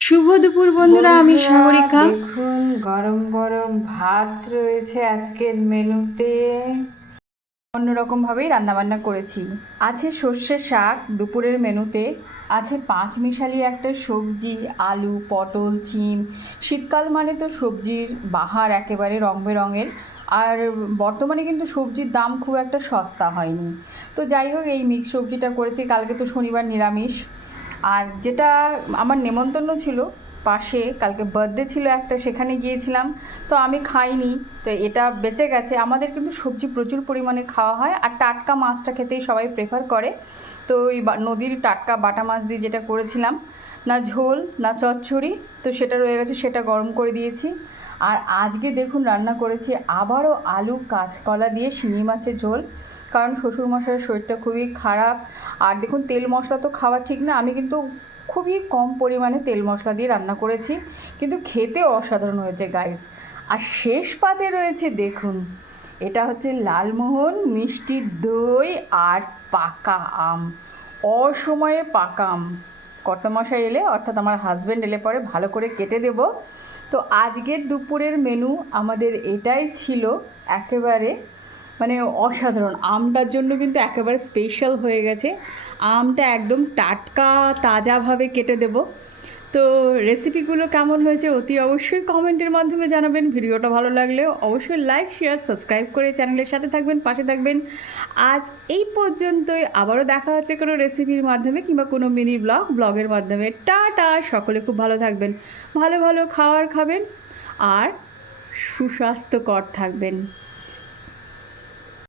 শুভ দুপুর বন্ধুরা, আমি বন্ধুরা সাগরিকা। দেখুন, গরম গরম ভাত রয়েছে আজকের মেনুতে। অন্যরকমভাবেই রান্নাবান্না করেছি। আছে সর্ষে শাক দুপুরের মেনুতে, আছে পাঁচমিশালি একটা সবজি, আলু, পটল, শিম। শীতকাল মানে তো সবজির বাহার একেবারে রং বেরঙের। আর বর্তমানে কিন্তু সবজির দাম খুব একটা সস্তা হয়নি। তো যাই হোক, এই মিক্স সবজিটা করেছি। কালকে তো শনিবার নিরামিষ। আর যেটা আমার নেমন্তন্ন ছিল পাশে, কালকে বার্থডে ছিল একটা, সেখানে গিয়েছিলাম। তো আমি খাইনি, তো এটা বেঁচে গেছে। আমাদের কিন্তু সবজি প্রচুর পরিমাণে খাওয়া হয়, আর টাটকা মাছটা খেতেই সবাই প্রেফার করে। তো ওই নদীর টাটকা বাটা মাছ দিয়ে যেটা করেছিলাম, না ঝোল না চচ্চড়ি, তো সেটা রয়ে গেছে, সেটা গরম করে দিয়েছি। আর আজকে দেখুন রান্না করেছি আবারও আলু কাঁচকলা দিয়ে শিঙি মাছের ঝোল। কারণ শ্বশুরমশাইয়ের শরীরটা খুবই খারাপ। আর দেখুন, তেল মশলা তো খাওয়া ঠিক না, আমি কিন্তু খুবই কম পরিমাণে তেল মশলা দিয়ে রান্না করেছি, কিন্তু খেতে অসাধারণ হয়েছে গাইস। আর শেষ পাতে রয়েছে দেখুন, এটা হচ্ছে লালমোহন, মিষ্টি দই আর পাকা আম। অসময়ে পাকা আম। কর্তামশাই এলে, অর্থাৎ আমার হাজব্যান্ড এলে পরে ভালো করে কেটে দেব। তো আজকের দুপুরের মেনু আমাদের এটাই ছিল। একেবারে মানে অসাধারণ। আমটার জন্য কিন্তু একেবারে স্পেশাল হয়ে গেছে। আমটা একদম টাটকা তাজাভাবে কেটে দেব। তো রেসিপিগুলো কেমন হয়েছে অতি অবশ্যই কমেন্টের মাধ্যমে জানাবেন। ভিডিওটা ভালো লাগলে অবশ্যই লাইক, শেয়ার, সাবস্ক্রাইব করে চ্যানেলের সাথে থাকবেন, পাশে থাকবেন। আজ এই পর্যন্তই। আবারও দেখা হচ্ছে কোনো রেসিপির মাধ্যমে কিংবা কোনো মিনি ব্লগের মাধ্যমে। টাটা। সকলে খুব ভালো থাকবেন, ভালো ভালো খাবার খাবেন আর সুস্বাস্থ্যকর থাকবেন।